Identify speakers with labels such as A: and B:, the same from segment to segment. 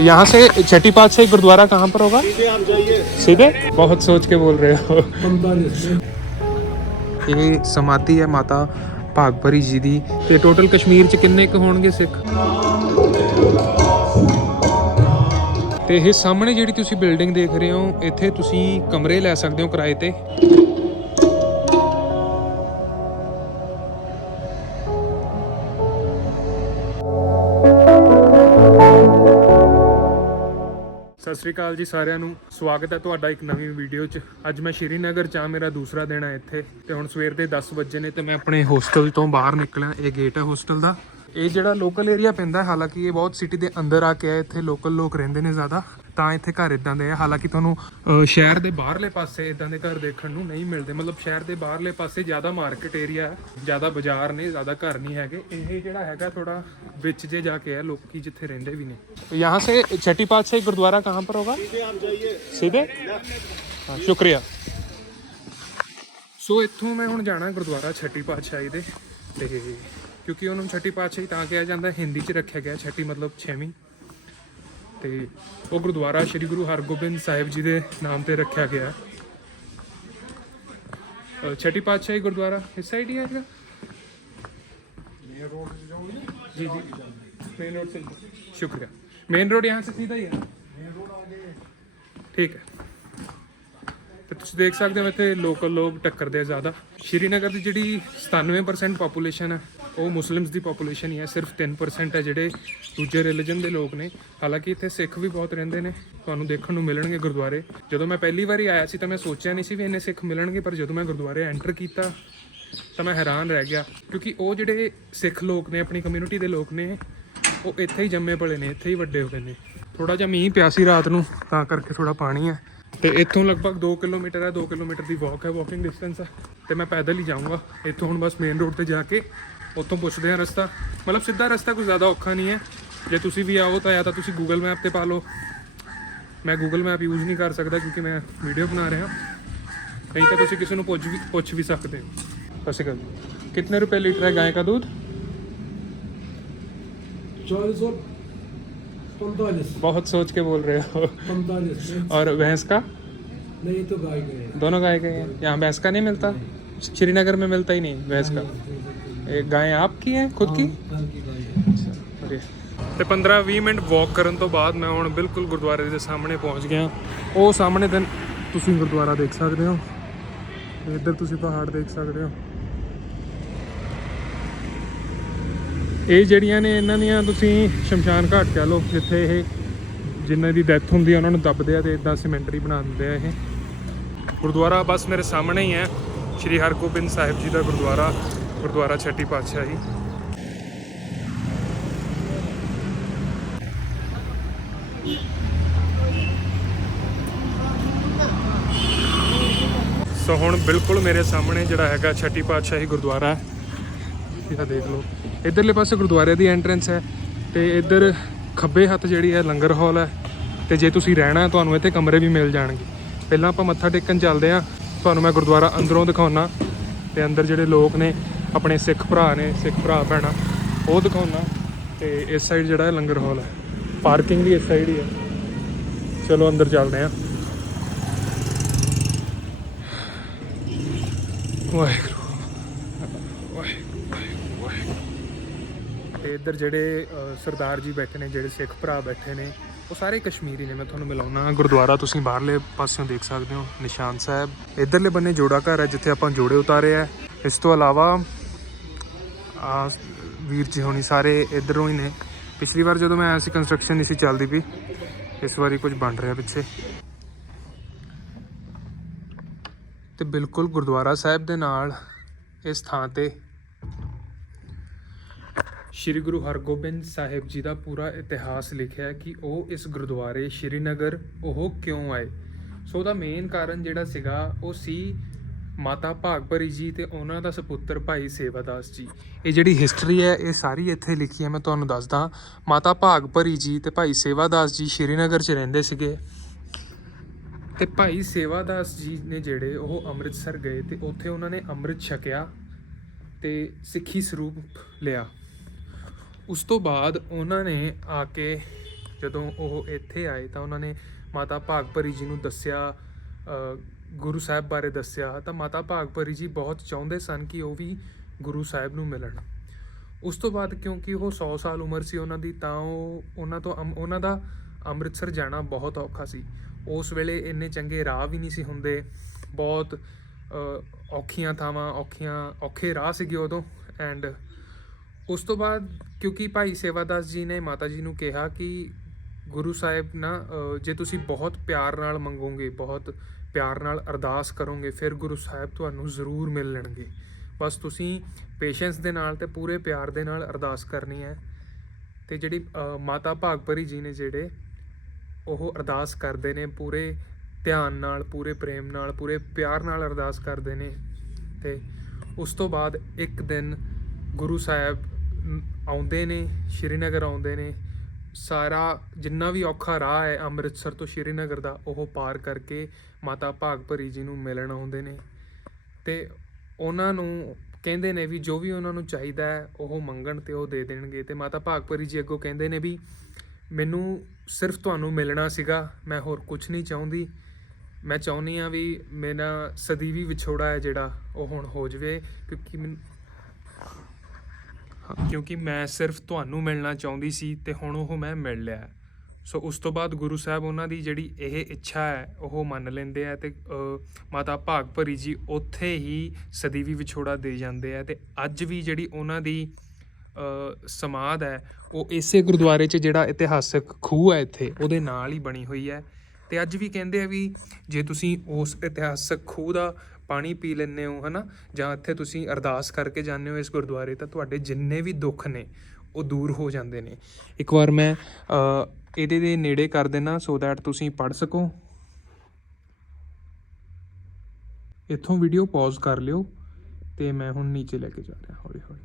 A: यहाँ से छठी पातशाही गुरुद्वारा कहाँ पर होगा
B: सीधे आप जाइए
A: सीधे बहुत सोच के बोल रहे हो
B: पैंतालीस
A: ਇਹ ਸਮਾਧੀ ਹੈ ਮਾਤਾ ਭਾਗਪਰੀ ਜੀ ਦੀ ਤੇ ਟੋਟਲ ਕਸ਼ਮੀਰ ਚ ਕਿੰਨੇ ਕੁ ਹੋਣਗੇ ਸਿੱਖ ਤੇ ਇਹ ਸਾਹਮਣੇ ਜਿਹੜੀ ਤੁਸੀਂ ਬਿਲਡਿੰਗ ਦੇਖ ਰਹੇ ਹੋ ਇੱਥੇ ਤੁਸੀਂ ਕਮਰੇ ਲੈ ਸਕਦੇ ਹੋ ਕਿਰਾਏ ਤੇ ਸਤਿ ਸ੍ਰੀ ਅਕਾਲ ਜੀ ਸਾਰਿਆਂ ਨੂੰ। ਸਵਾਗਤ ਹੈ ਤੁਹਾਡਾ ਇੱਕ ਨਵੀਂ ਵੀਡੀਓ 'ਚ। ਅੱਜ ਮੈਂ ਸ਼੍ਰੀਨਗਰ 'ਚ ਆ ਮੇਰਾ ਦੂਸਰਾ ਦਿਨ ਹੈ ਇੱਥੇ ਤੇ ਹੁਣ ਸਵੇਰ ਦੇ 10 ਵਜੇ ਨੇ ਤੇ ਮੈਂ ਆਪਣੇ ਹੋਸਟਲ ਤੋਂ ਬਾਹਰ ਨਿਕਲਿਆ। ਇਹ ਗੇਟ ਹੈ ਹੋਸਟਲ ਦਾ। ਇਹ ਜਿਹੜਾ ਲੋਕਲ ਏਰੀਆ ਪੈਂਦਾ ਹਾਲਾਂਕਿ ਇਹ ਬਹੁਤ ਸਿਟੀ ਦੇ ਅੰਦਰ ਆ ਕੇ ਹੈ ਇੱਥੇ ਲੋਕਲ ਲੋਕ ਰਹਿੰਦੇ ਨੇ ਜ਼ਿਆਦਾ। ਤਾਂ ਇੱਥੇ ਘਰ ਇਦਾਂ ਦੇ ਆ ਹਾਲਾਂਕਿ ਤੁਹਾਨੂੰ ਅਹ, ਸ਼ਹਿਰ ਦੇ ਬਾਹਰਲੇ ਪਾਸੇ ਇਦਾਂ ਦੇ ਘਰ ਦੇਖਣ ਨੂੰ ਨਹੀਂ ਮਿਲਦੇ ਮਤਲਬ ਸ਼ਹਿਰ ਦੇ ਬਾਹਰਲੇ ਪਾਸੇ ਜ਼ਿਆਦਾ ਮਾਰਕੀਟ ਏਰੀਆ ਹੈ ਜ਼ਿਆਦਾ ਬਾਜ਼ਾਰ ਨੇ ਜ਼ਿਆਦਾ ਘਰ ਨਹੀਂ ਹੈਗੇ ਇਹ ਜਿਹੜਾ ਹੈਗਾ ਥੋੜਾ ਵਿੱਚ ਜੇ ਜਾ ਕੇ ਹੈ ਲੋਕੀ ਜਿੱਥੇ ਰਹਿੰਦੇ ਵੀ ਨੇ यहाँ से छठी पातशाही गुरुद्वारा कहाँ पर होगा
B: सीधे आप जाइए
A: सीधे ਹਾਂ ਸ਼ੁਕਰੀਆ ਸੋ ਇੱਥੋਂ ਮੈਂ ਹੁਣ ਜਾਣਾ ਗੁਰਦੁਆਰਾ ਛੱਟੀ ਪਾਤਸ਼ਾਹੀ ਦੇ ਤੇ ਕਿਉਂਕਿ ਉਹਨੂੰ ਛੱਟੀ ਪਾਤਸ਼ਾਹੀ ਤਾਂ ਕਿਹਾ ਜਾਂਦਾ ਹਿੰਦੀ 'ਚ ਰੱਖਿਆ ਗਿਆ ਛੱਟੀ ਮਤਲਬ ਛੇਵੀਂ ਤੇ ਉਹ ਗੁਰਦੁਆਰਾ ਸ੍ਰੀ ਗੁਰੂ ਹਰਗੋਬਿੰਦ ਸਾਹਿਬ ਜੀ ਦੇ ਨਾਮ ਤੇ ਰੱਖਿਆ ਗਿਆ ਹੈ। ਅ, ਛੱਟੀ ਪਾਤਸ਼ਾਹੀ ਗੁਰਦੁਆਰਾ ਇਸ ਸਾਈਡ ਹੀ ਹੈਗਾ जी जी मेन रोड से शुक्रिया मेन रोड यहाँ से सीधा ही है ना ਠੀਕ ਹੈ ਤੇ ਤੁਸੀਂ ਦੇਖ ਸਕਦੇ ਹੋ ਇੱਥੇ ਲੋਕਲ ਲੋਕ ਟੱਕਰਦੇ ਆ ਜ਼ਿਆਦਾ। ਸ਼੍ਰੀਨਗਰ ਦੀ ਜਿਹੜੀ 97% ਪੋਪੂਲੇਸ਼ਨ ਹੈ ਉਹ ਮੁਸਲਿਮਸ ਦੀ ਪੋਪੂਲੇਸ਼ਨ ਹੀ ਹੈ ਸਿਰਫ 3% ਹੈ ਜਿਹੜੇ ਦੂਜੇ ਰਿਲੀਜਨ ਦੇ ਲੋਕ ਨੇ। ਹਾਲਾਂਕਿ ਇੱਥੇ ਸਿੱਖ ਵੀ ਬਹੁਤ ਰਹਿੰਦੇ ਨੇ, ਤੁਹਾਨੂੰ ਦੇਖਣ ਨੂੰ ਮਿਲਣਗੇ ਗੁਰਦੁਆਰੇ। ਜਦੋਂ ਮੈਂ ਪਹਿਲੀ ਵਾਰੀ ਆਇਆ ਸੀ ਤਾਂ ਮੈਂ ਸੋਚਿਆ ਨਹੀਂ ਸੀ ਵੀ ਇੰਨੇ ਸਿੱਖ ਮਿਲਣਗੇ, ਪਰ ਜਦੋਂ ਮੈਂ ਗੁਰਦੁਆਰੇ ਐਂਟਰ ਕੀਤਾ, ਤਾਂ ਮੈਂ ਹੈਰਾਨ ਰਹਿ ਗਿਆ। ਕਿਉਂਕਿ ਉਹ ਜਿਹੜੇ ਸਿੱਖ ਲੋਕ ਨੇ, ਆਪਣੀ ਕਮਿਊਨਿਟੀ ਦੇ ਲੋਕ ਨੇ, ਉਹ ਇੱਥੇ ਹੀ ਜੰਮੇ ਪਲੇ ਨੇ, ਇੱਥੇ ਹੀ ਵੱਡੇ ਹੋਏ ਨੇ। ਥੋੜਾ ਜਿਹਾ ਮੀਂਹ ਪਿਆ ਸੀ ਰਾਤ ਨੂੰ, ਤਾਂ ਕਰਕੇ ਥੋੜਾ ਪਾਣੀ ਹੈ ਤੇ ਇੱਥੋਂ ਲਗਭਗ 2 ਕਿਲੋਮੀਟਰ ਹੈ 2 ਕਿਲੋਮੀਟਰ ਦੀ ਵਾਕ ਹੈ ਵਾਕਿੰਗ ਡਿਸਟੈਂਸ ਹੈ। ਤੇ ਮੈਂ ਪੈਦਲ ਹੀ ਜਾਊਂਗਾ। ਇੱਥੋਂ ਹੁਣ ਬਸ ਮੇਨ ਰੋਡ ਤੇ ਜਾ ਕੇ ਉੱਥੋਂ ਪੁੱਛਦੇ ਹਾਂ ਰਸਤਾ। ਮਤਲਬ ਸਿੱਧਾ ਰਸਤਾ ਕੋਈ ਜ਼ਿਆਦਾ ਔਖਾ ਨਹੀਂ ਹੈ। ਜੇ ਤੁਸੀਂ ਵੀ ਆਓ ਤਾਂ ਜਾਂ ਤਾਂ ਤੁਸੀਂ ਗੂਗਲ ਮੈਪ ਤੇ ਪਾ ਲਓ। ਮੈਂ ਗੂਗਲ ਮੈਪ ਯੂਜ਼ ਨਹੀਂ ਕਰ ਸਕਦਾ ਕਿਉਂਕਿ ਮੈਂ ਵੀਡੀਓ ਬਣਾ ਰਿਹਾ। ਨਹੀਂ ਤਾਂ ਤੁਸੀਂ ਕਿਸੇ ਨੂੰ ਪੁੱਛ ਵੀ ਪੁੱਛ ਵੀ ਸਕਦੇ ਹੋ। ਸਤਿ ਸ਼੍ਰੀ ਅਕਾਲ ਕਿੰਨੇ ਰੁਪਏ ਲੀਟਰ ਹੈ ਗਾਇ
B: ਦਾ ਦੁੱਧ? पैंतालीस
A: बहुत सोच के बोल रहे हो
B: पैंतालीस
A: और भैंस का
B: नहीं तो गाय के हैं।
A: दोनों गाय के हैं यहाँ भैंस का नहीं मिलता श्रीनगर में मिलता ही नहीं भैंस का ये गाय आपकी है खुद की
B: कल की गाय है
A: ਵਧੀਆ ਤੇ 15-20 ਮਿੰਟ ਵਾਕ ਕਰਨ ਤੋਂ ਬਾਅਦ ਮੈਂ ਹੁਣ ਬਿਲਕੁਲ ਗੁਰਦੁਆਰੇ ਦੇ ਸਾਹਮਣੇ ਪਹੁੰਚ ਗਿਆ ਉਹ ਸਾਹਮਣੇ ਤੇ ਤੁਸੀਂ ਗੁਰਦੁਆਰਾ ਦੇਖ ਸਕਦੇ ਹੋ ਤੇ ਇੱਧਰ ਤੁਸੀਂ ਪਹਾੜ ਦੇਖ ਸਕਦੇ ਹੋ ਇਹ ਜਿਹੜੀਆਂ ਨੇ, ਇਹਨਾਂ ਦੀਆਂ ਤੁਸੀਂ ਸ਼ਮਸ਼ਾਨ ਘਾਟ ਕਹਿ ਲਓ, ਜਿੱਥੇ ਇਹ ਜਿਨ੍ਹਾਂ ਦੀ ਡੈਥ ਹੁੰਦੀ ਹੈ ਉਹਨਾਂ ਨੂੰ ਦੱਬਦੇ ਆ ਤੇ ਇਦਾਂ ਸਿਮੈਂਟਰੀ ਬਣਾ ਦਿੰਦੇ ਆ ਇਹ। ਗੁਰਦੁਆਰਾ ਬਸ ਮੇਰੇ ਸਾਹਮਣੇ ਹੀ ਹੈ। ਸ਼੍ਰੀ ਹਰਗੋਬਿੰਦ ਸਾਹਿਬ ਜੀ ਦਾ ਗੁਰਦੁਆਰਾ ਗੁਰਦੁਆਰਾ ਛੱਟੀ ਪਾਤਸ਼ਾਹੀ। ਸੋ ਹੁਣ ਬਿਲਕੁਲ ਮੇਰੇ ਸਾਹਮਣੇ ਜਿਹੜਾ ਹੈਗਾ ਛੱਟੀ ਪਾਤਸ਼ਾਹੀ ਗੁਰਦੁਆਰਾ ਹੈ ਇਹ ਦੇਖ ਲਓ। ਇਧਰਲੇ ਪਾਸੇ ਗੁਰਦੁਆਰੇ ਦੀ ਐਂਟਰੈਂਸ ਹੈ ਤੇ ਇੱਧਰ ਖੱਬੇ ਹੱਥ ਜਿਹੜੀ ਹੈ ਲੰਗਰ ਹਾਲ ਹੈ ਤੇ ਜੇ ਤੁਸੀਂ ਰਹਿਣਾ ਤੁਹਾਨੂੰ ਇੱਥੇ ਕਮਰੇ ਵੀ ਮਿਲ ਜਾਣਗੇ। ਪਹਿਲਾਂ ਆਪਾਂ ਮੱਥਾ ਟੇਕਣ ਚੱਲਦੇ ਹਾਂ। ਤੁਹਾਨੂੰ ਮੈਂ ਗੁਰਦੁਆਰਾ ਅੰਦਰੋਂ ਦਿਖਾਉਣਾ ਤੇ ਅੰਦਰ ਜਿਹੜੇ ਲੋਕ ਨੇ, ਆਪਣੇ ਸਿੱਖ ਭਰਾ ਨੇ, ਸਿੱਖ ਭਰਾ ਭੈਣਾਂ, ਉਹ ਦਿਖਾਉਣਾ ਤੇ ਇਸ ਸਾਈਡ ਜਿਹੜਾ ਹੈ ਲੰਗਰ ਹਾਲ ਹੈ। ਪਾਰਕਿੰਗ ਵੀ ਇਸ ਸਾਈਡ ਹੀ ਹੈ। ਚਲੋ ਅੰਦਰ ਚੱਲਦੇ ਹਾਂ। ਵਾਹਿਗੁਰੂ ਵਾਹਿਗੁਰੂ ਤੇ ਇੱਧਰ ਜਿਹੜੇ ਅ, ਸਰਦਾਰ ਜੀ ਬੈਠੇ ਨੇ ਜਿਹੜੇ ਸਿੱਖ ਭਰਾ ਬੈਠੇ ਨੇ ਉਹ ਸਾਰੇ ਕਸ਼ਮੀਰੀ ਨੇ ਮੈਂ ਤੁਹਾਨੂੰ ਮਿਲਾਉਣਾ। ਗੁਰਦੁਆਰਾ ਤੁਸੀਂ ਬਾਹਰਲੇ ਪਾਸਿਓਂ ਦੇਖ ਸਕਦੇ ਹੋ ਨਿਸ਼ਾਨ ਸਾਹਿਬ। ਇੱਧਰਲੇ ਬੰਨੇ ਜੋੜਾ ਘਰ ਹੈ ਜਿੱਥੇ ਆਪਾਂ ਜੋੜੇ ਉਤਾਰੇ ਆ ਇਸ ਤੋਂ ਇਲਾਵਾ ਆ ਵੀਰ ਜੀ ਹੋਣੀ ਸਾਰੇ ਇੱਧਰੋਂ ਹੀ ਨੇ। ਪਿਛਲੀ ਵਾਰ ਜਦੋਂ ਮੈਂ ਆਇਆ ਸੀ ਕੰਸਟਰਕਸ਼ਨ ਨਹੀਂ ਸੀ ਚੱਲਦੀ ਪਈ। ਇਸ ਵਾਰੀ ਕੁਝ ਬਣ ਰਿਹਾ ਪਿੱਛੇ। ਤੇ ਬਿਲਕੁਲ ਗੁਰਦੁਆਰਾ ਸਾਹਿਬ ਦੇ ਨਾਲ ਇਸ ਥਾਂ ਤੇ ਸ਼੍ਰੀ ਗੁਰੂ ਹਰਗੋਬਿੰਦ ਸਾਹਿਬ ਜੀ ਦਾ ਪੂਰਾ ਇਤਿਹਾਸ ਲਿਖਿਆ ਕਿ ਉਹ ਇਸ ਗੁਰਦੁਆਰੇ ਸ਼੍ਰੀਨਗਰ ਉਹ ਕਿਉਂ ਆਏ? ਸੋ ਉਹਦਾ ਮੇਨ ਕਾਰਨ ਜਿਹੜਾ ਸੀਗਾ, ਉਹ ਸੀ ਮਾਤਾ ਭਾਗਪਰੀ ਜੀ ਤੇ ਉਹਨਾਂ ਦਾ ਸੁਪੁੱਤਰ ਭਾਈ ਸੇਵਾਦਾਸ ਜੀ। ਇਹ ਜਿਹੜੀ ਹਿਸਟਰੀ ਹੈ, ਇਹ ਸਾਰੀ ਇੱਥੇ ਲਿਖੀ ਹੈ, ਮੈਂ ਤੁਹਾਨੂੰ ਦੱਸਦਾ। ਮਾਤਾ ਭਾਗਪਰੀ ਜੀ ਤੇ ਭਾਈ ਸੇਵਾਦਾਸ ਜੀ ਸ਼੍ਰੀਨਗਰ 'ਚ ਰਹਿੰਦੇ ਸੀਗੇ। ਤੇ ਭਾਈ ਸੇਵਾਦਾਸ ਜੀ ਨੇ ਜਿਹੜੇ ਉਹ ਅੰਮ੍ਰਿਤਸਰ ਗਏ ਤੇ ਉੱਥੇ ਉਹਨਾਂ ਨੇ ਅੰਮ੍ਰਿਤ ਛਕਿਆ ਤੇ ਸਿੱਖੀ ਸਰੂਪ ਲਿਆ। ਉਸ ਤੋਂ ਬਾਅਦ ਉਹਨਾਂ ਨੇ ਆ ਕੇ ਜਦੋਂ ਉਹ ਇੱਥੇ ਆਏ ਤਾਂ ਉਹਨਾਂ ਨੇ ਮਾਤਾ ਭਾਗਪਰੀ ਜੀ ਨੂੰ ਦੱਸਿਆ ਗੁਰੂ ਸਾਹਿਬ ਬਾਰੇ ਦੱਸਿਆ ਤਾਂ ਮਾਤਾ ਭਾਗਪਰੀ ਜੀ ਬਹੁਤ ਚਾਹੁੰਦੇ ਸਨ ਕਿ ਉਹ ਵੀ ਗੁਰੂ ਸਾਹਿਬ ਨੂੰ ਮਿਲਣ। ਉਸ ਤੋਂ ਬਾਅਦ ਕਿਉਂਕਿ ਉਹ 100 ਸਾਲ ਉਮਰ ਸੀ ਉਹਨਾਂ ਦੀ ਤਾਂ ਉਹ ਉਹਨਾਂ ਤੋਂ ਅਮ- ਉਹਨਾਂ ਦਾ ਅੰਮ੍ਰਿਤਸਰ ਜਾਣਾ ਬਹੁਤ ਔਖਾ ਸੀ। ਉਸ ਵੇਲੇ ਇੰਨੇ ਚੰਗੇ ਰਾਹ ਵੀ ਨਹੀਂ ਸੀ ਹੁੰਦੇ, ਬਹੁਤ ਔਖੀਆਂ ਥਾਵਾਂ, ਔਖੀਆਂ, ਔਖੇ ਰਾਹ ਸੀਗੇ ਉਦੋਂ ਐਂਡ ਉਸ ਤੋਂ ਬਾਅਦ ਕਿਉਂਕਿ ਭਾਈ ਸੇਵਾਦਾਸ ਜੀ ਨੇ ਮਾਤਾ ਜੀ ਨੂੰ ਕਿਹਾ ਕਿ ਗੁਰੂ ਸਾਹਿਬ ਨਾ ਜੇ ਤੁਸੀਂ ਬਹੁਤ ਪਿਆਰ ਨਾਲ ਮੰਗੋਗੇ, ਬਹੁਤ ਪਿਆਰ ਨਾਲ ਅਰਦਾਸ ਕਰੋਗੇ, ਫਿਰ ਗੁਰੂ ਸਾਹਿਬ ਤੁਹਾਨੂੰ ਜ਼ਰੂਰ ਮਿਲਣਗੇ। ਬਸ ਤੁਸੀਂ ਪੇਸ਼ੈਂਸ ਦੇ ਨਾਲ ਤੇ ਪੂਰੇ ਪਿਆਰ ਦੇ ਨਾਲ ਅਰਦਾਸ ਕਰਨੀ ਹੈ ਤੇ ਜਿਹੜੀ ਮਾਤਾ ਭਾਗਪਰੀ ਜੀ ਨੇ ਜਿਹੜੇ ਉਹ ਅਰਦਾਸ ਕਰਦੇ ਨੇ, ਪੂਰੇ ਧਿਆਨ ਨਾਲ, ਪੂਰੇ ਪ੍ਰੇਮ ਨਾਲ, ਪੂਰੇ ਪਿਆਰ ਨਾਲ ਅਰਦਾਸ ਕਰਦੇ ਨੇ ਤੇ ਉਸ ਤੋਂ ਬਾਅਦ ਇੱਕ ਦਿਨ ਗੁਰੂ ਸਾਹਿਬ ਆਉਂਦੇ ਨੇ, ਸ਼੍ਰੀਨਗਰ ਆਉਂਦੇ ਨੇ, ਸਾਰਾ ਜਿੰਨਾ ਵੀ ਔਖਾ ਰਾਹ ਹੈ ਅੰਮ੍ਰਿਤਸਰ ਤੋਂ ਸ਼੍ਰੀਨਗਰ ਦਾ, ਉਹ ਪਾਰ ਕਰਕੇ ਮਾਤਾ ਭਾਗਪਰੀ ਜੀ ਨੂੰ ਮਿਲਣ ਆਉਂਦੇ ਨੇ। ਤੇ ਉਹਨਾਂ ਨੂੰ ਕਹਿੰਦੇ ਨੇ ਵੀ ਜੋ ਵੀ ਉਹਨਾਂ ਨੂੰ ਚਾਹੀਦਾ ਹੈ, ਉਹ ਮੰਗਣ ਤੇ ਉਹ ਦੇ ਦੇਣਗੇ। ਤੇ ਮਾਤਾ ਭਾਗਪਰੀ ਜੀ ਅੱਗੋਂ ਕਹਿੰਦੇ ਨੇ ਵੀ ਮੈਨੂੰ ਸਿਰਫ ਤੁਹਾਨੂੰ ਮਿਲਣਾ ਸੀਗਾ, ਮੈਂ ਹੋਰ ਕੁਝ ਨਹੀਂ ਚਾਹੁੰਦੀ। ਮੈਂ ਚਾਹੁੰਦੀ ਆ ਵੀ ਮੇਰਾ ਸਦੀਵੀ ਵਿਛੋੜਾ ਹੈ ਜਿਹੜਾ, ਉਹ ਹੁਣ ਹੋ ਜਵੇ, ਕਿਉਂਕਿ ਮੈਨੂੰ ਕਿਉਂਕਿ ਮੈਂ ਸਿਰਫ ਤੁਹਾਨੂੰ ਮਿਲਣਾ ਚਾਹੁੰਦੀ ਸੀ ਤੇ ਹੁਣ ਉਹ ਮੈਂ ਮਿਲ ਲਿਆ ਸੋ ਉਸ ਤੋਂ ਬਾਅਦ ਗੁਰੂ ਸਾਹਿਬ ਉਹਨਾਂ ਦੀ ਜਿਹੜੀ ਇਹ ਇੱਛਾ ਹੈ ਉਹ ਮੰਨ ਲੈਂਦੇ ਆ ਤੇ ਅ, ਮਾਤਾ ਭਾਗਭਰੀ ਜੀ ਉੱਥੇ ਹੀ ਸਦੀਵੀ ਵਿਛੋੜਾ ਦੇ ਜਾਂਦੇ ਆ ਤੇ ਅੱਜ ਵੀ ਜਿਹੜੀ ਉਹਨਾਂ ਦੀ ਅ, ਸਮਾਧ ਹੈ ਉਹ ਇਸੇ ਗੁਰਦੁਆਰੇ 'ਚ ਜਿਹੜਾ ਇਤਿਹਾਸਕ ਖੂਹ ਹੈ ਇੱਥੇ ਉਹਦੇ ਨਾਲ ਹੀ ਬਣੀ ਹੋਈ ਹੈ। ਤੇ ਅੱਜ ਵੀ ਕਹਿੰਦੇ ਆ ਵੀ ਜੇ ਤੁਸੀਂ ਉਸ ਇਤਿਹਾਸਕ ਖੂਹ ਦਾ ਪਾਣੀ ਪੀ ਲੈਂਦੇ ਹੋ, ਹਨਾ? ਜਾਂ ਇੱਥੇ ਤੁਸੀਂ ਅਰਦਾਸ ਕਰਕੇ ਜਾਂਦੇ ਹੋ ਇਸ ਗੁਰਦੁਆਰੇ, ਤਾਂ ਤੁਹਾਡੇ ਜਿੰਨੇ ਵੀ ਦੁੱਖ ਨੇ, ਉਹ ਦੂਰ ਹੋ ਜਾਂਦੇ ਨੇ। ਇੱਕ ਵਾਰ ਮੈਂ ਇਹਦੇ ਦੇ ਨੇੜੇ ਕਰ ਦੇਣਾ ਸੋ ਦੈਟ ਤੁਸੀਂ ਪੜ ਸਕੋ। ਇੱਥੋਂ ਵੀਡੀਓ ਪੌਜ਼ ਕਰ ਲਿਓ, ਤੇ ਮੈਂ ਹੁਣ ਨੀਚੇ ਲੈ ਕੇ ਜਾ ਰਿਹਾ ਹੌਲੀ ਹੌਲੀ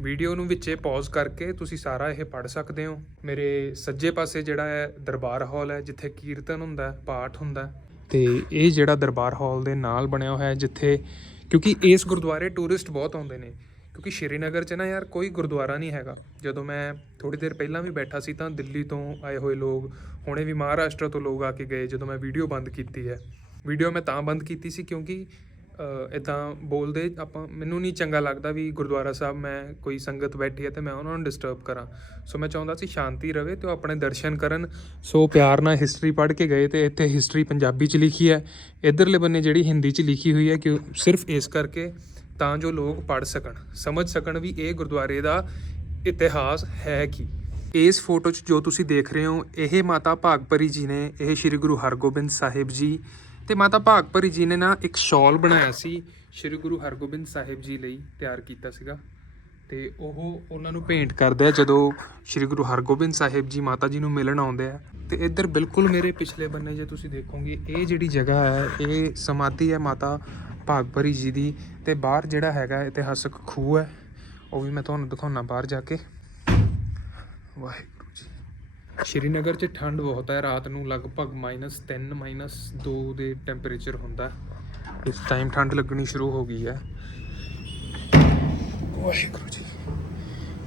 A: ਵੀਡੀਓ ਨੂੰ ਵਿੱਚੇ ਪੌਜ਼ ਕਰਕੇ ਤੁਸੀਂ ਸਾਰਾ ਇਹ ਪੜ ਸਕਦੇ ਹੋ। ਮੇਰੇ ਸੱਜੇ ਪਾਸੇ ਜਿਹੜਾ ਹੈ ਦਰਬਾਰ ਹਾਲ ਹੈ, ਜਿੱਥੇ ਕੀਰਤਨ ਹੁੰਦਾ ਪਾਠ ਹੁੰਦਾ ਹੈ। ਤੇ ਇਹ ਜਿਹੜਾ ਦਰਬਾਰ ਹਾਲ ਦੇ ਨਾਲ ਬਣਿਆ ਹੋਇਆ ਹੈ, ਜਿੱਥੇ ਕਿਉਂਕਿ ਇਸ ਗੁਰਦੁਆਰੇ ਟੂਰਿਸਟ ਬਹੁਤ ਆਉਂਦੇ ਨੇ, ਕਿਉਂਕਿ ਸ਼੍ਰੀਨਗਰ 'ਚ ਨਾ ਯਾਰ ਕੋਈ ਗੁਰਦੁਆਰਾ ਨਹੀਂ ਹੈਗਾ। ਜਦੋਂ ਮੈਂ ਥੋੜੀ ਦੇਰ ਪਹਿਲਾਂ ਵੀ ਬੈਠਾ ਸੀ ਤਾਂ ਦਿੱਲੀ ਤੋਂ ਆਏ ਹੋਏ ਲੋਕ, ਹੁਣੇ ਵੀ ਮਹਾਰਾਸ਼ਟਰ ਤੋਂ ਲੋਕ ਆ ਕੇ ਗਏ ਜਦੋਂ ਮੈਂ ਵੀਡੀਓ ਬੰਦ ਕੀਤੀ ਹੈ। ਵੀਡੀਓ ਮੈਂ ਤਾਂ ਬੰਦ ਕੀਤੀ ਸੀ ਕਿਉਂਕਿ ਇੱਦਾਂ ਬੋਲਦੇ ਆਪਾਂ, ਮੈਨੂੰ ਨਹੀਂ ਚੰਗਾ ਲੱਗਦਾ ਵੀ ਗੁਰਦੁਆਰਾ ਸਾਹਿਬ ਮੈਂ ਕੋਈ ਸੰਗਤ ਬੈਠੀ ਹੈ ਤੇ ਮੈਂ ਉਹਨਾਂ ਨੂੰ ਡਿਸਟਰਬ ਕਰਾਂ। ਸੋ ਮੈਂ ਚਾਹੁੰਦਾ ਸੀ ਸ਼ਾਂਤੀ ਰਵੇ ਤੇ ਉਹ ਆਪਣੇ ਦਰਸ਼ਨ ਕਰਨ। ਸੋ ਪਿਆਰ ਨਾਲ ਹਿਸਟਰੀ ਪੜ੍ਹ ਕੇ ਗਏ ਤੇ ਇੱਥੇ ਹਿਸਟਰੀ ਪੰਜਾਬੀ ਚ ਲਿਖੀ ਹੈ। ਇਧਰਲੇ ਬੰਨੇ ਜਿਹੜੀ ਹਿੰਦੀ ਚ ਲਿਖੀ ਹੋਈ ਹੈ ਕਿ ਸਿਰਫ ਇਸ ਕਰਕੇ ਤਾਂ ਜੋ ਲੋਕ ਪੜ੍ਹ ਸਕਣ। ਸਮਝ ਸਕਣ ਵੀ ਇਹ ਗੁਰਦੁਆਰੇ ਦਾ ਇਤਿਹਾਸ ਹੈ ਕੀ। ਇਸ ਫੋਟੋ 'ਚ ਜੋ ਤੁਸੀਂ ਦੇਖ ਰਹੇ ਹੋ, ਇਹ ਮਾਤਾ ਭਾਗਪਰੀ ਜੀ ਨੇ, ਇਹ ਸ੍ਰੀ ਗੁਰੂ ਹਰਗੋਬਿੰਦ ਸਾਹਿਬ ਜੀ ਤੇ ਮਾਤਾ ਭਾਗਪਰੀ ਜੀ ਨੇ ਨਾ ਇੱਕ ਸ਼ਾਲ ਬਣਾਇਆ ਸੀ, ਸ੍ਰੀ ਗੁਰੂ ਹਰਗੋਬਿੰਦ ਸਾਹਿਬ ਜੀ ਲਈ ਤਿਆਰ ਕੀਤਾ ਸੀਗਾ। ਤੇ ਉਹ ਉਹਨਾਂ ਨੂੰ ਭੇਂਟ ਕਰਦੇ ਆ ਜਦੋਂ ਸ੍ਰੀ ਗੁਰੂ ਹਰਗੋਬਿੰਦ ਸਾਹਿਬ ਜੀ ਮਾਤਾ ਜੀ ਨੂੰ ਮਿਲਣ ਆਉਂਦੇ ਆ। ਤੇ ਇੱਧਰ ਬਿਲਕੁਲ ਮੇਰੇ ਪਿਛਲੇ ਬੰਨੇ ਜੇ ਤੁਸੀਂ ਦੇਖੋਗੇ, ਇਹ ਜਿਹੜੀ ਜਗ੍ਹਾ ਹੈ, ਇਹ ਸਮਾਧੀ ਹੈ ਮਾਤਾ ਭਾਗਪਰੀ ਜੀ ਦੀ। ਤੇ ਬਾਹਰ ਜਿਹੜਾ ਹੈਗਾ ਇਤਿਹਾਸਕ ਖੂਹ ਹੈ, ਉਹ ਵੀ ਮੈਂ ਤੁਹਾਨੂੰ ਦਿਖਾਉਣਾ ਬਾਹਰ ਜਾ ਕੇ। ਵਾਹਿਗੁਰੂ। ਸ਼੍ਰੀਨਗਰ 'ਚ ਠੰਡ ਬਹੁਤ ਹੈ, ਰਾਤ ਨੂੰ ਲਗਭਗ -3 -2 ਦੇ ਟੈਂਪਰੇਚਰ ਹੁੰਦਾ ਇਸ ਟਾਈਮ ਠੰਡ ਲੱਗਣੀ ਸ਼ੁਰੂ ਹੋ ਗਈ ਹੈ। ਵਾਹਿਗੁਰੂ ਜੀ।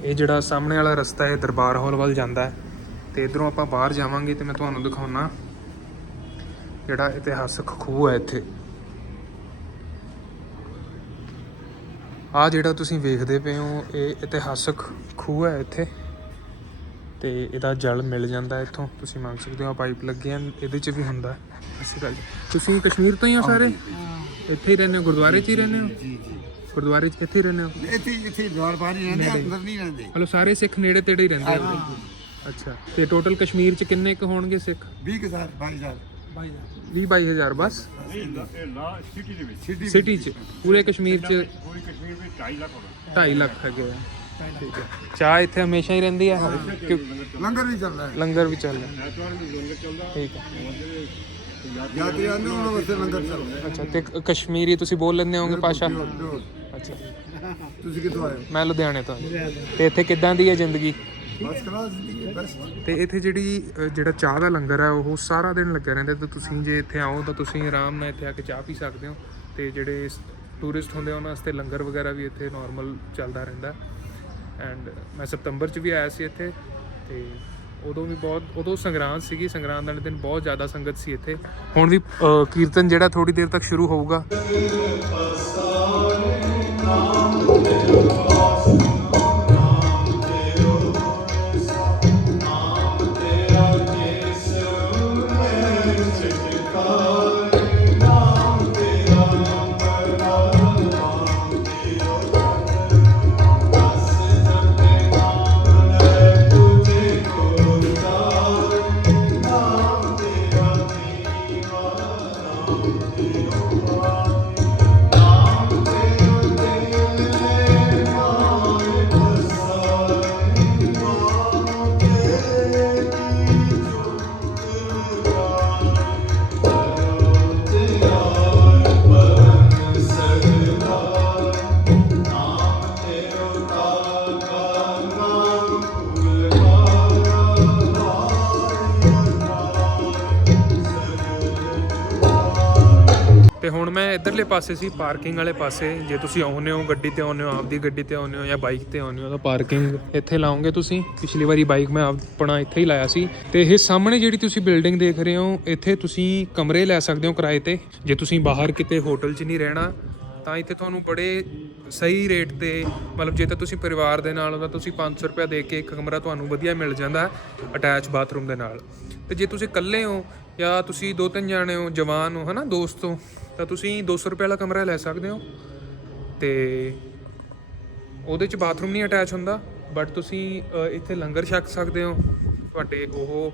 A: ਇਹ ਜਿਹੜਾ ਸਾਹਮਣੇ ਵਾਲਾ ਰਸਤਾ ਹੈ, ਦਰਬਾਰ ਹਾਲ ਵੱਲ ਜਾਂਦਾ ਹੈ। ਤੇ ਇਧਰੋਂ ਆਪਾਂ ਬਾਹਰ ਜਾਵਾਂਗੇ ਤੇ ਮੈਂ ਤੁਹਾਨੂੰ ਦਿਖਾਉਣਾ ਜਿਹੜਾ ਇਤਿਹਾਸਕ ਖੂਹ ਹੈ ਇੱਥੇ। ਆ ਜਿਹੜਾ ਤੁਸੀਂ ਵੇਖਦੇ ਪਏ ਹੋ, ਇਹ ਇਤਿਹਾਸਕ ਖੂਹ ਹੈ ਇੱਥੇ। ਤੇ ਇਹਦਾ ਜਲ ਮਿਲ ਜਾਂਦਾ ਹੈ ਇੱਥੋਂ। ਤੁਸੀਂ ਮੰਗ ਸਕਦੇ ਹੋ ਪਾਈਪ ਲੱਗੇ ਹਨ ਇਹਦੇ 'ਚ ਵੀ ਹੁੰਦਾ। ਹੈ ਅਸੀਂ ਗੱਲ ਤੁਸੀਂ ਕਸ਼ਮੀਰ ਤੋਂ ਹੀ ਹੋ ਸਾਰੇ? ਇੱਥੇ ਹੀ ਰਹਿੰਦੇ ਹੋ ਗੁਰਦੁਆਰੇ 'ਚ ਹੀ ਰਹਿੰਦੇ ਹੋ?
C: ਜੀ ਜੀ
A: ਗੁਰਦੁਆਰੇ 'ਚ ਇੱਥੇ ਹੀ? ਰਹਿੰਦੇ ਹੋ
C: ਇੱਥੇ ਇੱਥੇ ਦਰਬਾਰ ਪਾਣੀ ਰਹਿੰਦੇ ਅੰਦਰ ਨਹੀਂ ਰਹਿੰਦੇ।
A: ਮਤਲਬ ਸਾਰੇ ਸਿੱਖ ਨੇੜੇ ਤੇੜੇ ਹੀ ਰਹਿੰਦੇ ਆ। ਅੱਛਾ ਤੇ ਟੋਟਲ ਕਸ਼ਮੀਰ 'ਚ ਕਿੰਨੇ ਕੁ ਹੋਣਗੇ ਸਿੱਖ?
C: 20000 22000
B: ਭਾਈ
A: 20 22000 ਬਸ?
D: ਸਿਟੀ ਦੇ ਵਿੱਚ।
A: ਸਿਟੀ 'ਚ ਪੂਰੇ ਕਸ਼ਮੀਰ 'ਚ
D: ਪੂਰੀ ਕਸ਼ਮੀਰ ਵਿੱਚ 2.5 ਲੱਖ ਹੋਣਾ।
A: 2.5 ਲੱਖ ਹੈਗੇ ਆ। ਠੀਕ ਹੈ ਚਾਹ ਇੱਥੇ ਹਮੇਸ਼ਾ ਹੀ ਰਹਿੰਦੀ ਹੈ ਕਿ
C: ਲੰਗਰ ਵੀ ਚੱਲਦਾ ਹੈ।
A: ਲੰਗਰ ਵੀ ਚੱਲਦਾ
D: ਚੱਲਦਾ
A: ਠੀਕ ਹੈ।
C: ਯਾਤਰੀ ਆਉਂਦੇ ਉਹਨਾਂ ਵਾਸਤੇ ਲੰਗਰ ਚੱਲਦਾ ਹੈ।
A: ਅੱਛਾ ਤੇ ਕ- ਕਸ਼ਮੀਰੀ ਤੁਸੀਂ ਬੋਲ ਲੈਂਦੇ ਹੋਗੇ। ਅੱਛਾ।
C: ਤੁਸੀਂ ਕਿੱਥੋਂ ਆਏ
A: ਮੈਂ ਲੁਧਿਆਣੇ ਤੋਂ ਹਾਂ। ਤੇ ਇੱਥੇ ਕਿੱਦਾਂ ਦੀ ਹੈ ਜ਼ਿੰਦਗੀ?
C: ਕਲਾਸ ਦੀ
A: ਤੇ ਇੱਥੇ ਜਿਹੜੀ ਅ, ਜਿਹੜਾ ਚਾਹ ਦਾ ਲੰਗਰ ਹੈ ਉਹ ਸਾਰਾ ਦਿਨ ਲੱਗਿਆ ਰਹਿੰਦਾ ਤੇ ਤੁਸੀਂ ਜੇ ਇੱਥੇ ਆਓ ਤਾਂ ਤੁਸੀਂ ਆਰਾਮ ਨਾਲ ਇੱਥੇ ਆ ਕੇ ਚਾਹ ਪੀ ਸਕਦੇ ਹੋ। ਤੇ ਜਿਹੜੇ ਟੂਰਿਸਟ ਹੁੰਦੇ ਆ ਉਹਨਾਂ ਵਾਸਤੇ ਲੰਗਰ ਵਗੈਰਾ ਵੀ ਇੱਥੇ ਨਾਰਮਲ ਚੱਲਦਾ ਰਹਿੰਦਾ ਐਂਡ ਮੈਂ ਸਤੰਬਰ 'ਚ ਵੀ ਆਇਆ ਸੀ ਇੱਥੇ ਤੇ ਉਦੋਂ ਵੀ ਬਹੁਤ, ਉਦੋਂ ਸੰਗਰਾਂਦ ਸੀਗੀ, ਸੰਗਰਾਂਦ ਵਾਲੇ ਦਿਨ ਬਹੁਤ ਜ਼ਿਆਦਾ ਸੰਗਤ ਸੀ ਇੱਥੇ। ਹੁਣ ਵੀ ਕੀਰਤਨ ਜਿਹੜਾ ਥੋੜੀ ਦੇਰ ਤੱਕ ਸ਼ੁਰੂ ਹੋਊਗਾ। ਹੁਣ ਮੈਂ ਇਧਰਲੇ ਪਾਸੇ ਸੀ ਪਾਰਕਿੰਗ ਵਾਲੇ ਪਾਸੇ। ਜੇ ਤੁਸੀਂ ਆਉਂਦੇ ਹੋ ਗੱਡੀ ਤੇ ਆਉਂਦੇ ਹੋ, ਆਪਦੀ ਗੱਡੀ ਤੇ ਆਉਂਦੇ ਹੋ ਜਾਂ ਬਾਈਕ ਤੇ ਆਉਂਦੇ ਹੋ, ਤਾਂ ਪਾਰਕਿੰਗ ਇੱਥੇ ਲਾਓਗੇ ਤੁਸੀਂ। ਪਿਛਲੀ ਵਾਰੀ ਬਾਈਕ ਮੈਂ ਆਪਣਾ ਇੱਥੇ ਹੀ ਲਾਇਆ ਸੀ। ਤੇ ਇਹ ਸਾਹਮਣੇ ਜਿਹੜੀ ਤੁਸੀਂ ਬਿਲਡਿੰਗ ਦੇਖ ਰਹੇ ਹੋ, ਇੱਥੇ ਤੁਸੀਂ ਕਮਰੇ ਲੈ ਸਕਦੇ ਹੋ ਕਿਰਾਏ ਤੇ। ਜੇ ਤੁਸੀਂ ਬਾਹਰ ਕਿਤੇ ਹੋਟਲ 'ਚ ਨਹੀਂ ਰਹਿਣਾ, ਤਾਂ ਇੱਥੇ ਤੁਹਾਨੂੰ ਬੜੇ ਸਹੀ ਰੇਟ ਤੇ, ਮਤਲਬ ਜੇ ਤਾਂ ਤੁਸੀਂ ਪਰਿਵਾਰ ਦੇ ਨਾਲ ਹੋ, ਤਾਂ ਤੁਸੀਂ 500 ਰੁਪਏ ਦੇ ਕੇ ਇੱਕ ਕਮਰਾ ਤੁਹਾਨੂੰ ਵਧੀਆ ਮਿਲ ਜਾਂਦਾ ਅਟੈਚ ਬਾਥਰੂਮ ਦੇ ਨਾਲ। ਤੇ ਜੇ ਤੁਸੀਂ ਇਕੱਲੇ ਹੋ ਜਾਂ ਤੁਸੀਂ ਦੋ ਤਿੰਨ ਜਾਣੇ ਹੋ, ਜਵਾਨ ਹੋ, ਹਨਾ, ਦੋਸਤ ਹੋ, ਤਾਂ ਤੁਸੀਂ 200 ਰੁਪਏ ਵਾਲਾ ਕਮਰਾ ਲੈ ਸਕਦੇ ਹੋ। ਤੇ ਉਹਦੇ ਚ ਬਾਥਰੂਮ ਨਹੀਂ ਅਟੈਚ ਹੁੰਦਾ ਬਟ ਤੁਸੀਂ ਇੱਥੇ ਲੰਗਰ ਛਕ ਸਕਦੇ ਹੋ। ਤੁਹਾਡੇ ਉਹ,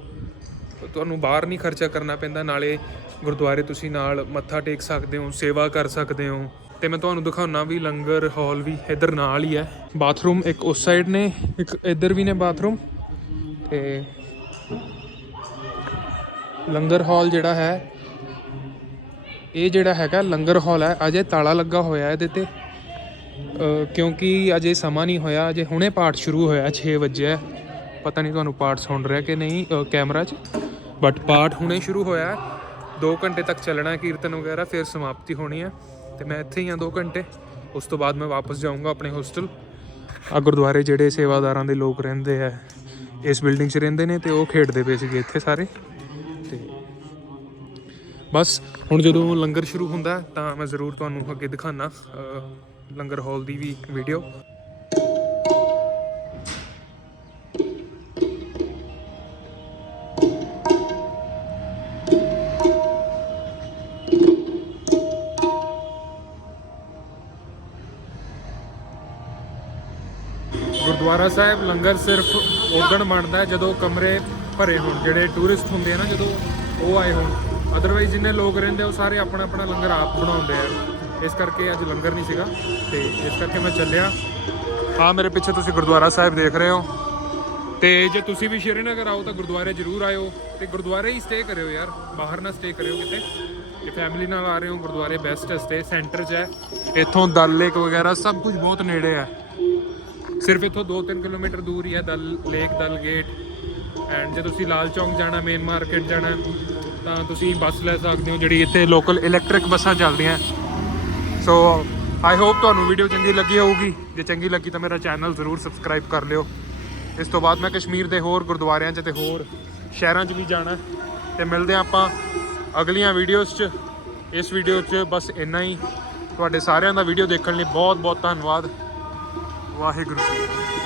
A: ਤੁਹਾਨੂੰ ਬਾਹਰ ਨਹੀਂ ਖਰਚਾ ਕਰਨਾ ਪੈਂਦਾ, ਨਾਲੇ ਗੁਰਦੁਆਰੇ ਤੁਸੀਂ ਨਾਲ ਮੱਥਾ ਟੇਕ ਸਕਦੇ ਹੋ, ਸੇਵਾ ਕਰ ਸਕਦੇ ਹੋ। ਤੇ ਮੈਂ ਤੁਹਾਨੂੰ ਦਿਖਾਉਣਾ ਵੀ ਲੰਗਰ ਹਾਲ ਵੀ ਇੱਧਰ ਨਾਲ ਹੀ ਹੈ। ਬਾਥਰੂਮ ਇੱਕ ਉਸ ਸਾਈਡ ਨੇ, ਇੱਕ ਇੱਧਰ ਵੀ ਨੇ ਬਾਥਰੂਮ। ਤੇ ਲੰਗਰ ਹਾਲ ਜਿਹੜਾ ਹੈ, ਇਹ ਜਿਹੜਾ ਹੈਗਾ ਲੰਗਰ ਹਾਲ ਹੈ, ਅਜੇ ਤਾਲਾ ਲੱਗਾ ਹੋਇਆ ਇਹਦੇ ਤੇ। ਕਿਉਂਕਿ ਅਜੇ ਸਮਾਂ ਨਹੀਂ ਹੋਇਆ, ਅਜੇ ਹੁਣੇ ਪਾਠ ਸ਼ੁਰੂ ਹੋਇਆ 6 ਵਜੇ ਪਤਾ ਨਹੀਂ ਤੁਹਾਨੂੰ ਪਾਠ ਸੁਣ ਰਿਹਾ ਕਿ ਨਹੀਂ ਕੈਮਰਾ 'ਚ। ਬਟ ਪਾਠ ਹੁਣੇ ਸ਼ੁਰੂ ਹੋਇਆ 2 ਘੰਟੇ ਤੱਕ ਚੱਲਣਾ ਕੀਰਤਨ ਵਗੈਰਾ, ਫਿਰ ਸਮਾਪਤੀ ਹੋਣੀ ਹੈ। ਤੇ ਮੈਂ ਇੱਥੇ ਹੀ ਹਾਂ 2 ਘੰਟੇ। ਉਸ ਤੋਂ ਬਾਅਦ ਮੈਂ ਵਾਪਸ ਜਾਊਂਗਾ ਆਪਣੇ ਹੋਸਟਲ। ਆ ਗੁਰਦੁਆਰੇ ਜਿਹੜੇ ਸੇਵਾਦਾਰਾਂ ਦੇ ਲੋਕ ਰਹਿੰਦੇ ਆ ਇਸ ਬਿਲਡਿੰਗ 'ਚ ਰਹਿੰਦੇ ਨੇ ਤੇ ਉਹ ਖੇਡਦੇ ਪਏ ਸੀਗੇ ਇੱਥੇ ਸਾਰੇ। ਬਸ ਹੁਣ ਜਦੋਂ ਲੰਗਰ ਸ਼ੁਰੂ ਹੁੰਦਾ ਤਾਂ ਮੈਂ ਜ਼ਰੂਰ ਤੁਹਾਨੂੰ ਅੱਗੇ ਦਿਖਾਣਾ ਲੰਗਰ ਹਾਲ ਦੀ ਵੀ ਵੀਡੀਓ ਗੁਰਦੁਆਰਾ ਸਾਹਿਬ ਲੰਗਰ ਸਿਰਫ ਉਦਣ ਬਣਦਾ ਜਦੋਂ ਕਮਰੇ ਭਰੇ ਹੋਣ, ਜਿਹੜੇ ਟੂਰਿਸਟ ਹੁੰਦੇ ਆ ਨਾ, ਜਦੋਂ ਉਹ ਆਏ ਹੋਣ। ਅਦਰਵਾਈਜ਼ ਜਿੰਨੇ ਲੋਕ ਰਹਿੰਦੇ ਉਹ ਸਾਰੇ ਆਪਣਾ ਆਪਣਾ ਲੰਗਰ ਆਪ ਬਣਾਉਂਦੇ ਆ। ਇਸ ਕਰਕੇ ਅੱਜ ਲੰਗਰ ਨਹੀਂ ਸੀਗਾ, ਤੇ ਇਸ ਕਰਕੇ ਮੈਂ ਚੱਲਿਆ। ਆ ਮੇਰੇ ਪਿੱਛੇ ਤੁਸੀਂ ਗੁਰਦੁਆਰਾ ਸਾਹਿਬ ਦੇਖ ਰਹੇ ਹੋ। ਤੇ ਜੇ ਤੁਸੀਂ ਵੀ ਸ਼੍ਰੀਨਗਰ ਆਓ ਤਾਂ ਗੁਰਦੁਆਰੇ ਜ਼ਰੂਰ ਆਇਓ, ਤੇ ਗੁਰਦੁਆਰੇ ਹੀ ਸਟੇ ਕਰਿਓ ਯਾਰ, ਬਾਹਰ ਨਾ ਸਟੇ ਕਰਿਓ ਕਿਤੇ। ਜੇ ਫੈਮਿਲੀ ਨਾਲ ਆ ਰਹੇ ਹੋ, ਗੁਰਦੁਆਰੇ ਬੈਸਟ ਹੈ ਸਟੇ ਸੈਂਟਰ 'ਚ ਹੈ। ਇੱਥੋਂ ਦਲ ਲੇਕ ਵਗੈਰਾ ਸਭ ਕੁਝ ਬਹੁਤ ਨੇੜੇ ਹੈ। ਸਿਰਫ ਇੱਥੋਂ 2-3 ਕਿਲੋਮੀਟਰ ਦੂਰ ਹੀ ਹੈ Dal lake Dal gate and ਜੇ ਤੁਸੀਂ ਲਾਲ ਚੌਂਕ ਜਾਣਾ ਮੇਨ ਮਾਰਕੀਟ ਜਾਣਾ ਤਾਂ ਤੁਸੀਂ ਬੱਸ ਲੈ ਸਕਦੇ ਹੋ, ਜਿਹੜੀ ਇੱਥੇ ਲੋਕਲ ਇਲੈਕਟ੍ਰਿਕ ਬੱਸਾਂ ਚੱਲਦੀਆਂ। ਸੋ ਆਈ ਹੋਪ ਤੁਹਾਨੂੰ ਵੀਡੀਓ ਚੰਗੀ ਲੱਗੀ ਹੋਊਗੀ। ਜੇ ਚੰਗੀ ਲੱਗੀ ਤਾਂ ਮੇਰਾ ਚੈਨਲ ਜ਼ਰੂਰ ਸਬਸਕ੍ਰਾਈਬ ਕਰ ਲਿਓ। ਇਸ ਤੋਂ ਬਾਅਦ ਮੈਂ ਕਸ਼ਮੀਰ ਦੇ ਹੋਰ ਗੁਰਦੁਆਰਿਆਂ 'ਚ ਤੇ ਹੋਰ ਸ਼ਹਿਰਾਂ 'ਚ ਵੀ ਜਾਣਾ ਤੇ ਮਿਲਦੇ ਹਾਂ ਆਪਾਂ ਅਗਲੀਆਂ ਵੀਡੀਓਜ਼ 'ਚ। ਇਸ ਵੀਡੀਓ 'ਚ ਬਸ ਇੰਨਾ ਹੀ। ਤੁਹਾਡੇ ਸਾਰਿਆਂ ਦਾ ਵੀਡੀਓ ਦੇਖਣ ਲਈ ਬਹੁਤ ਬਹੁਤ ਧੰਨਵਾਦ। ਵਾਹਿਗੁਰੂ ਜੀ